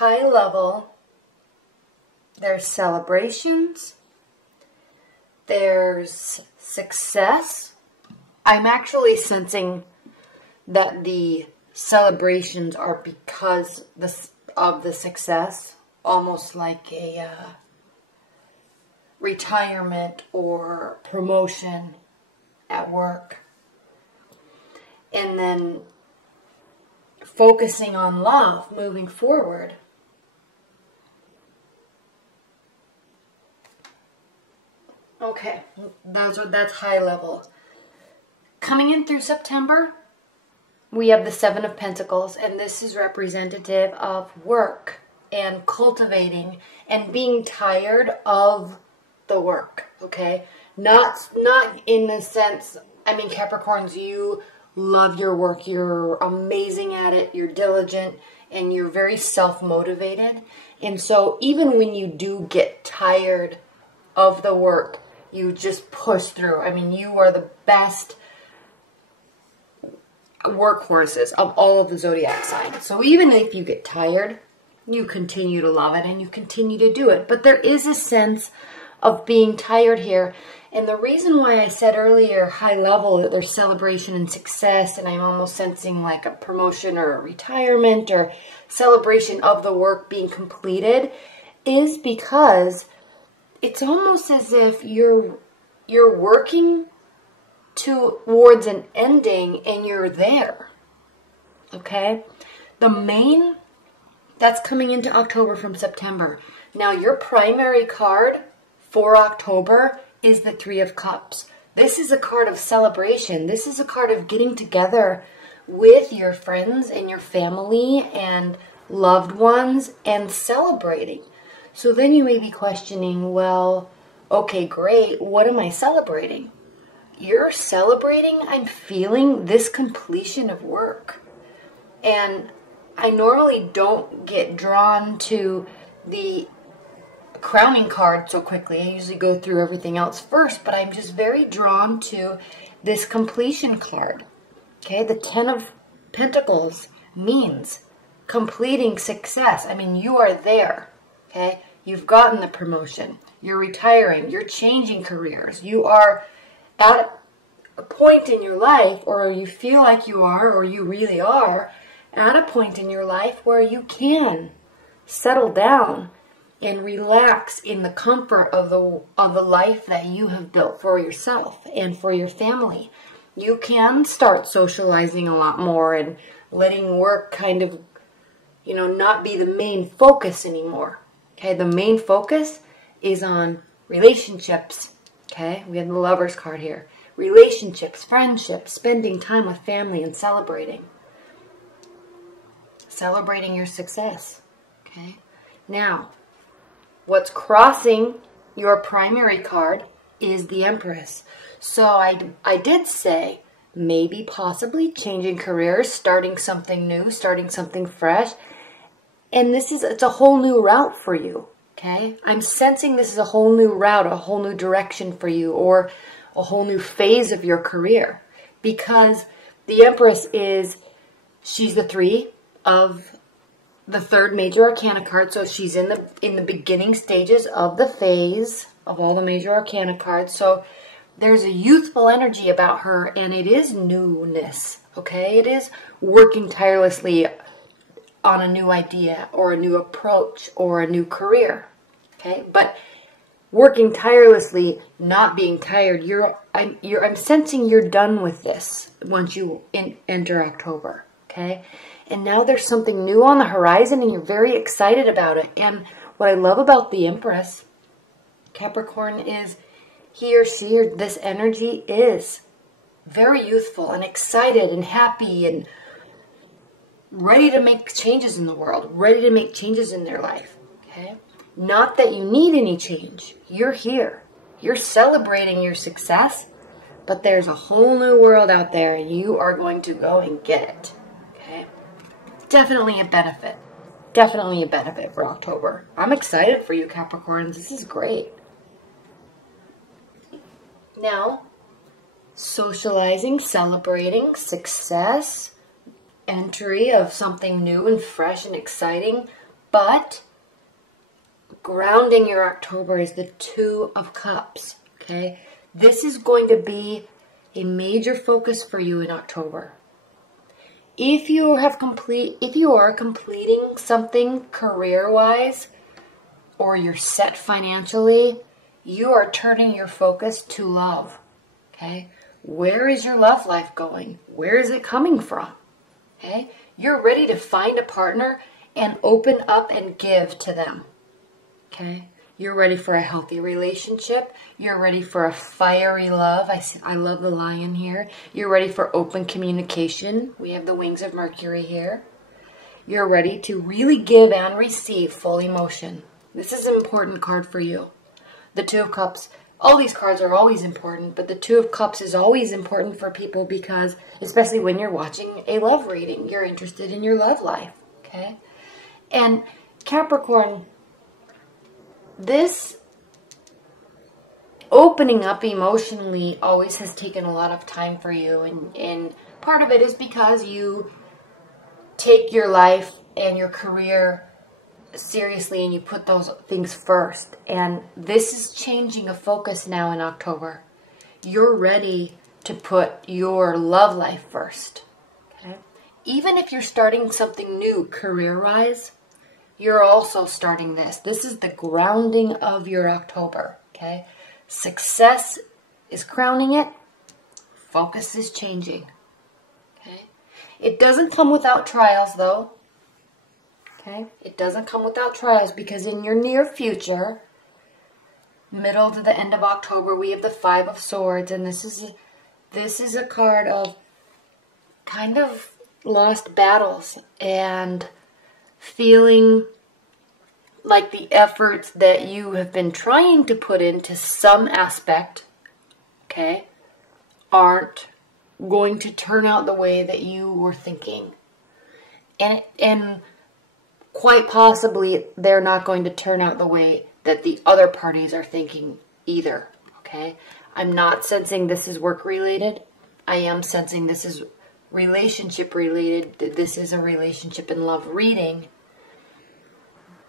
high level, there's celebrations, there's success. I'm actually sensing that the celebrations are because of the success, almost like a retirement or promotion at work. And then focusing on love, moving forward. Okay, that's high level. Coming in through September, we have the Seven of Pentacles, and this is representative of work and cultivating and being tired of the work, okay? Not in the sense, I mean, Capricorns, you love your work, you're amazing at it, you're diligent, and you're very self-motivated. And so even when you do get tired of the work, you just push through. I mean, you are the best workhorses of all of the zodiac signs. So even if you get tired, you continue to love it and you continue to do it. But there is a sense of being tired here. And the reason why I said earlier, high level, that there's celebration and success, and I'm almost sensing like a promotion or a retirement or celebration of the work being completed, is because it's almost as if you're working towards an ending and you're there. Okay? The main, that's coming into October from September. Now your primary card for October is the Three of Cups. This is a card of celebration. This is a card of getting together with your friends and your family and loved ones and celebrating. So then you may be questioning, well, okay, great. What am I celebrating? You're celebrating, I'm feeling this completion of work. And I normally don't get drawn to the crowning card so quickly. I usually go through everything else first, but I'm just very drawn to this completion card. Okay, the Ten of Pentacles means completing success. I mean, you are there. Okay, you've gotten the promotion. You're retiring. You're changing careers. You are at a point in your life, or you feel like you are, or you really are, at a point in your life where you can settle down and relax in the comfort of the life that you have built for yourself and for your family. You can start socializing a lot more and letting work kind of, you know, not be the main focus anymore. Okay, the main focus is on relationships. Okay, we have the Lover's card here. Relationships, friendships, spending time with family and celebrating. Celebrating your success. Okay, now what's crossing your primary card is the Empress. So I did say maybe possibly changing careers, starting something new, starting something fresh. And it's a whole new route for you. Okay, I'm sensing this is a whole new route, a whole new direction for you, or a whole new phase of your career, because the Empress she's the three of the third major arcana card, so she's in the beginning stages of the phase of all the major arcana cards. So there's a youthful energy about her, and it is newness. Okay, it is working tirelessly on a new idea or a new approach or a new career. Okay, but working tirelessly, not being tired. I'm sensing you're done with this once you enter October. Okay, and now there's something new on the horizon, and you're very excited about it. And what I love about the Empress, Capricorn, is he or she or this energy is very youthful and excited and happy and ready to make changes in the world, ready to make changes in their life. Okay, not that you need any change. You're here. You're celebrating your success, but there's a whole new world out there, and you are going to go and get it. Okay, definitely a benefit. Definitely a benefit for October. I'm excited for you, Capricorns. This is great. Now, socializing, celebrating, success, entry of something new and fresh and exciting, But grounding your October is the Two of Cups, okay? This is going to be a major focus for you in October. If you are completing something career-wise, or you're set financially, you are turning your focus to love, okay? Where is your love life going? Where is it coming from? Okay? You're ready to find a partner and open up and give to them. Okay? You're ready for a healthy relationship. You're ready for a fiery love. I love the lion here. You're ready for open communication. We have the wings of Mercury here. You're ready to really give and receive full emotion. This is an important card for you. The Two of Cups. All these cards are always important, but the Two of Cups is always important for people because, especially when you're watching a love reading, you're interested in your love life, okay? And Capricorn, this opening up emotionally always has taken a lot of time for you, and part of it is because you take your life and your career seriously and you put those things first. And this is changing a focus now in October. You're ready to put your love life first. Okay? Even if you're starting something new career-wise, you're also starting this. This is the grounding of your October. Okay? Success is crowning it. Focus is changing. Okay? It doesn't come without trials, though. Okay? It doesn't come without trials because in your near future, middle to the end of October, we have the Five of Swords, and this is a card of kind of lost battles and feeling like the efforts that you have been trying to put into some aspect, okay, aren't going to turn out the way that you were thinking. And quite possibly, they're not going to turn out the way that the other parties are thinking either, okay? I'm not sensing this is work-related. I am sensing this is relationship-related. This is a relationship and love reading.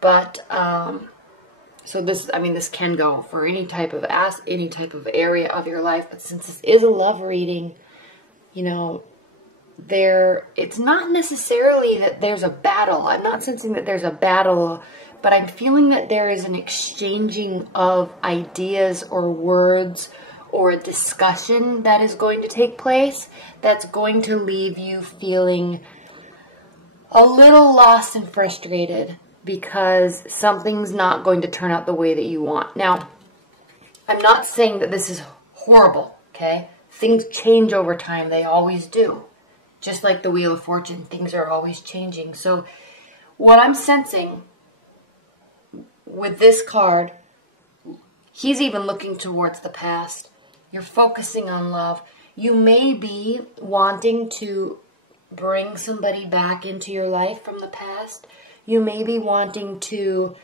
But, so this, I mean, this can go for any type of area of your life. But since this is a love reading, you know, it's not necessarily that there's a battle. I'm not sensing that there's a battle, but I'm feeling that there is an exchanging of ideas or words or a discussion that is going to take place that's going to leave you feeling a little lost and frustrated because something's not going to turn out the way that you want. Now, I'm not saying that this is horrible, okay? Things change over time. They always do. Just like the Wheel of Fortune, things are always changing. So what I'm sensing with this card, he's even looking towards the past. You're focusing on love. You may be wanting to bring somebody back into your life from the past. You may be wanting to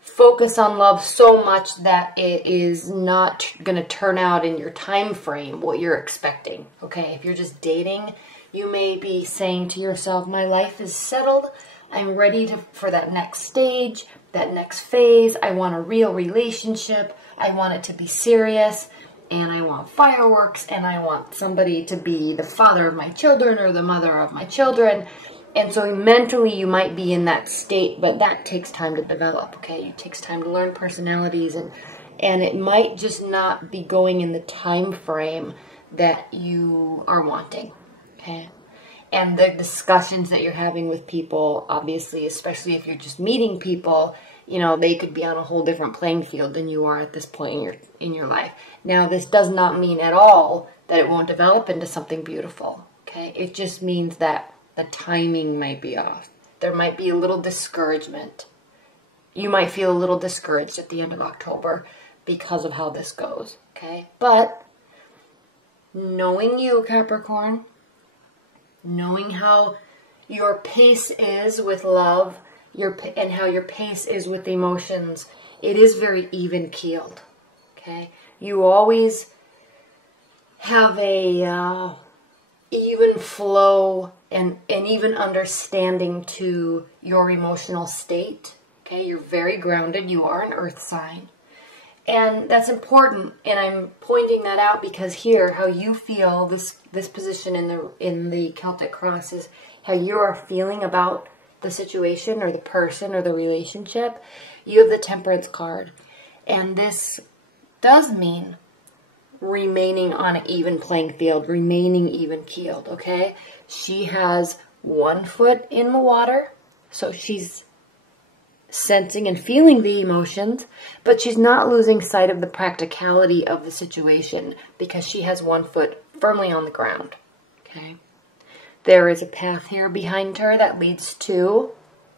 focus on love so much that it is not going to turn out in your time frame what you're expecting. Okay, if you're just dating, you may be saying to yourself, my life is settled. I'm ready for that next stage, that next phase. I want a real relationship. I want it to be serious. And I want fireworks. And I want somebody to be the father of my children or the mother of my children. And so mentally you might be in that state, but that takes time to develop, okay? It takes time to learn personalities. And it might just not be going in the time frame that you are wanting. Okay. And the discussions that you're having with people, obviously, especially if you're just meeting people, you know, they could be on a whole different playing field than you are at this point in your life. Now, this does not mean at all that it won't develop into something beautiful. Okay. It just means that the timing might be off. There might be a little discouragement. You might feel a little discouraged at the end of October because of how this goes. Okay. But knowing you, Capricorn, knowing how your pace is with love, and how your pace is with emotions, it is very even-keeled, okay? You always have a even flow and even understanding to your emotional state. Okay, you're very grounded. You are an earth sign. And that's important, and I'm pointing that out because here, how you feel, this position in the Celtic cross is how you are feeling about the situation or the person or the relationship. You have the Temperance card, and this does mean remaining on an even playing field, remaining even keeled, okay? She has one foot in the water, so she's sensing and feeling the emotions, but she's not losing sight of the practicality of the situation because she has one foot firmly on the ground, okay? There is a path here behind her that leads to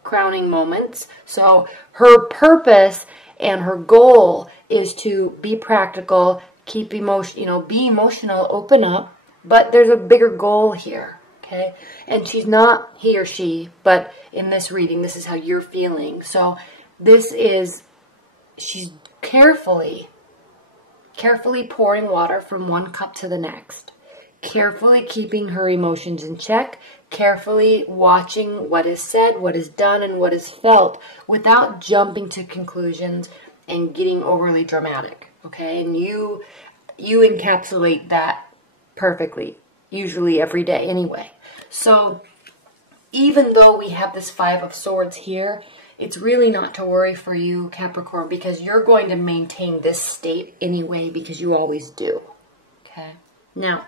crowning moments. So her purpose and her goal is to be practical, keep emotion, be emotional, open up, but there's a bigger goal here. Okay, and she's not he or she, but in this reading, this is how you're feeling. So she's carefully pouring water from one cup to the next, carefully keeping her emotions in check, carefully watching what is said, what is done, and what is felt without jumping to conclusions and getting overly dramatic. Okay, and you encapsulate that perfectly, usually every day anyway. So even though we have this Five of Swords here, it's really not to worry for you, Capricorn, because you're going to maintain this state anyway because you always do. Okay. Now,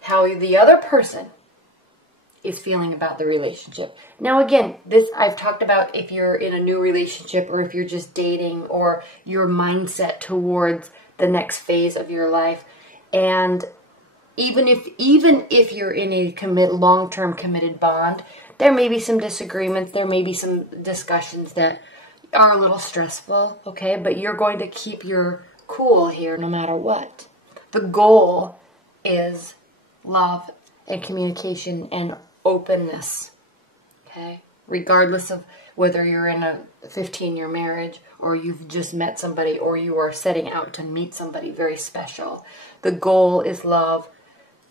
how the other person is feeling about the relationship. Now again, this I've talked about if you're in a new relationship or if you're just dating or your mindset towards the next phase of your life. And even if you're in a long-term committed bond, there may be some disagreements, there may be some discussions that are a little stressful, okay? But you're going to keep your cool here no matter what. The goal is love and communication and openness, okay? Regardless of whether you're in a 15-year marriage or you've just met somebody or you are setting out to meet somebody very special. The goal is love.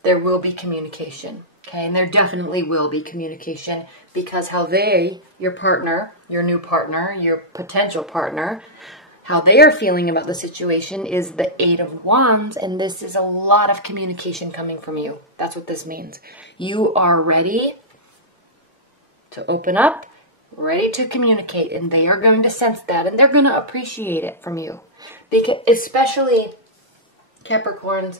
There will be communication, okay? And there definitely will be communication because how your partner, your new partner, your potential partner, how they are feeling about the situation is the Eight of Wands, and this is a lot of communication coming from you. That's what this means. You are ready to open up, ready to communicate, and they are going to sense that, and they're going to appreciate it from you. Because, especially Capricorns,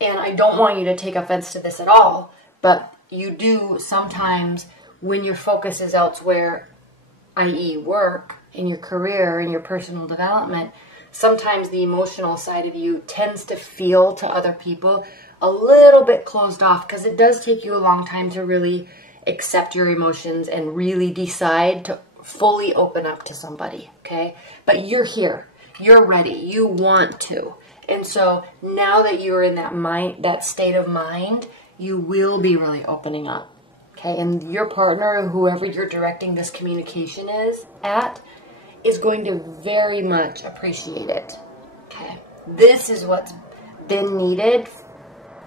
and I don't want you to take offense to this at all, but you do sometimes, when your focus is elsewhere, i.e. work, in your career, in your personal development, sometimes the emotional side of you tends to feel to other people a little bit closed off because it does take you a long time to really accept your emotions and really decide to fully open up to somebody, okay? But you're here. You're ready. You want to. And so now that you're in that state of mind, you will be really opening up, okay? And your partner, or whoever you're directing this communication is going to very much appreciate it, okay? This is what's been needed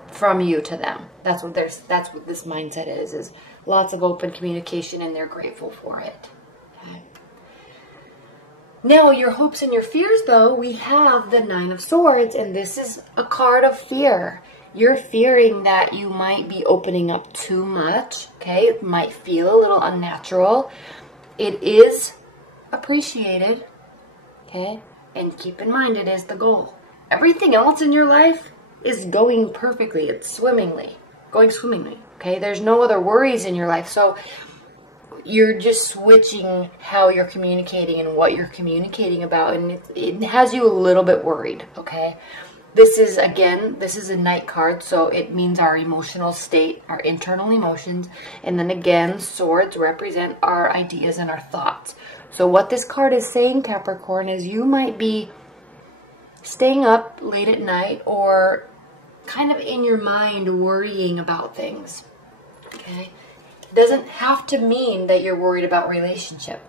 from you to them. That's what this mindset is lots of open communication, and they're grateful for it, okay? Now, your hopes and your fears, though, we have the Nine of Swords, and this is a card of fear. You're fearing that you might be opening up too much, okay? It might feel a little unnatural. It is appreciated, okay? And keep in mind, it is the goal. Everything else in your life is going perfectly. It's going swimmingly, okay? There's no other worries in your life, so you're just switching how you're communicating and what you're communicating about, and it has you a little bit worried, okay? This is a Knight card, so it means our emotional state, our internal emotions, and then again, swords represent our ideas and our thoughts. So what this card is saying, Capricorn, is you might be staying up late at night or kind of in your mind worrying about things, okay? Doesn't have to mean that you're worried about relationship.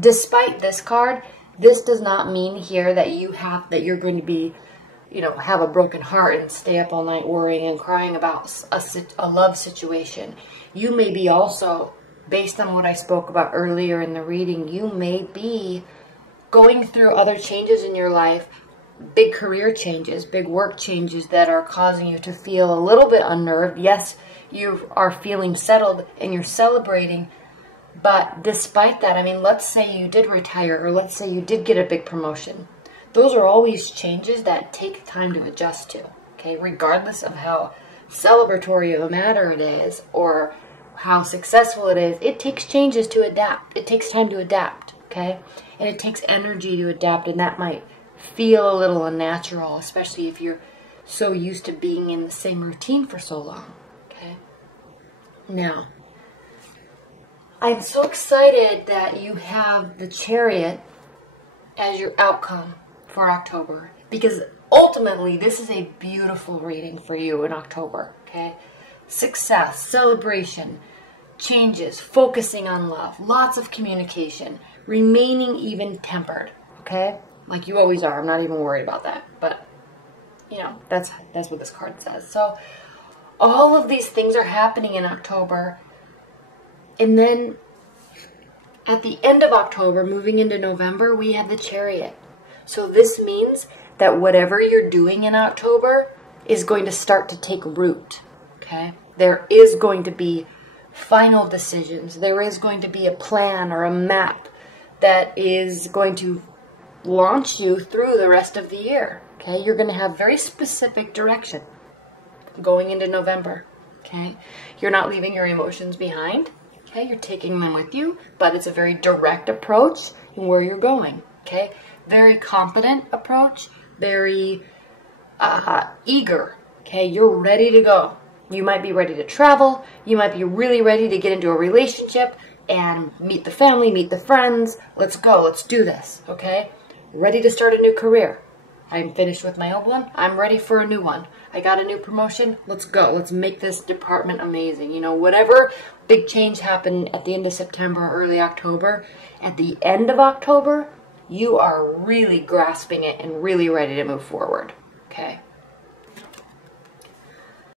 Despite this card, this does not mean here that you're going to be you know, have a broken heart and stay up all night worrying and crying about a love situation. You may be also, based on what I spoke about earlier in the reading, you may be going through other changes in your life, big career changes, big work changes that are causing you to feel a little bit unnerved. Yes, you are feeling settled and you're celebrating, but despite that, I mean, let's say you did retire, or let's say you did get a big promotion. Those are always changes that take time to adjust to, okay? Regardless of how celebratory of a matter it is or how successful it is, it takes changes to adapt. It takes time to adapt, okay? And it takes energy to adapt, and that might feel a little unnatural, especially if you're so used to being in the same routine for so long, okay? Now, I'm so excited that you have the Chariot as your outcome for October, because ultimately this is a beautiful reading for you in October, okay? Success, celebration, changes, focusing on love, lots of communication, remaining even-tempered, okay? Like you always are. I'm not even worried about that, but you know, that's what this card says. So all of these things are happening in October. And then at the end of October, moving into November, we have the Chariot. So this means that whatever you're doing in October is going to start to take root, okay? There is going to be final decisions. There is going to be a plan or a map that is going to launch you through the rest of the year, okay? You're going to have very specific direction going into November, okay? You're not leaving your emotions behind. Okay, you're taking them with you, but it's a very direct approach in where you're going, okay? Very confident approach, very eager, okay? You're ready to go. You might be ready to travel. You might be really ready to get into a relationship and meet the family, meet the friends. Let's go. Let's do this, okay? Ready to start a new career. I'm finished with my old one. I'm ready for a new one. I got a new promotion. Let's go. Let's make this department amazing. You know, whatever big change happened at the end of September, early October, at the end of October, you are really grasping it and really ready to move forward. Okay?